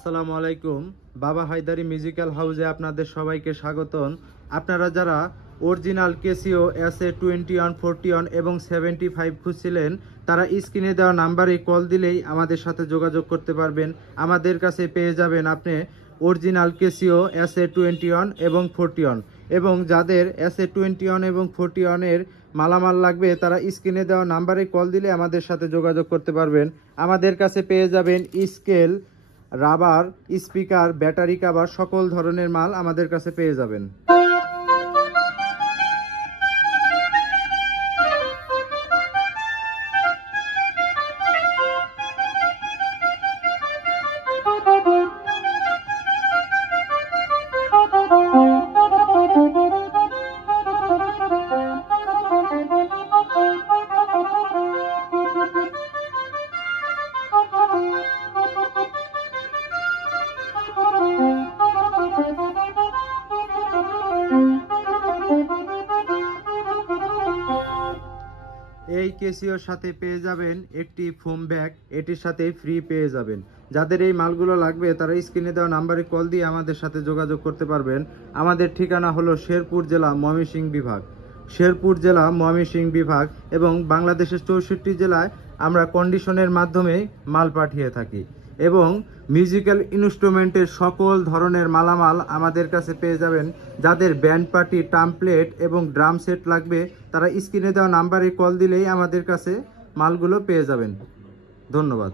আসসালামু আলাইকুম। বাবা হায়দারি মিউজিক্যাল হাউসে আপনাদের সবাইকে স্বাগতম। আপনারা যারা অরিজিনাল ক্যাসিও SA21, 41 এবং 75 খুঁজছিলেন, তারা স্ক্রিনে দেওয়া নাম্বারে কল দিলেই আমাদের সাথে যোগাযোগ করতে পারবেন। আমাদের কাছে পেয়ে যাবেন আপনি অরিজিনাল ক্যাসিও SA21 এবং 41, এবং যাদের SA21 এবং 41 এর মালামাল লাগবে তারা স্ক্রিনে দেওয়া নাম্বারে কল দিলে আমাদের সাথে যোগাযোগ করতে পারবেন। আমাদের কাছে পেয়ে যাবেন scale, rubber, speaker, battery cover, সকল ধরনের মাল আমাদের কাছে পেয়ে যাবেন। এই ক্যাসিওর সাথে পেয়ে যাবেন একটি ফোম ব্যাগ, এটির সাথে ফ্রি পেয়ে যাবেন। যাদের এই মালগুলো লাগবে তারা স্ক্রিনে দেওয়া নাম্বারে কল দিয়ে আমাদের সাথে যোগাযোগ করতে পারবেন। আমাদের ঠিকানা হলো শেরপুর জেলা, ময়মনসিংহ বিভাগ। শেরপুর জেলা, ময়মনসিংহ বিভাগ এবং বাংলাদেশের 64 জেলায় আমরা কন্ডিশনের মাধ্যমে মাল পাঠিয়ে থাকি, এবং মিউজিক্যাল ইনস্ট্রুমেন্টের সকল ধরনের মালামাল আমাদের কাছে পেয়ে যাবেন। যাদের ব্যান্ড পার্টি, টাম্পলেট এবং ড্রাম সেট লাগবে তারা স্ক্রিনে দেওয়া নাম্বারে কল দিলেই আমাদের কাছে মালগুলো পেয়ে যাবেন। ধন্যবাদ।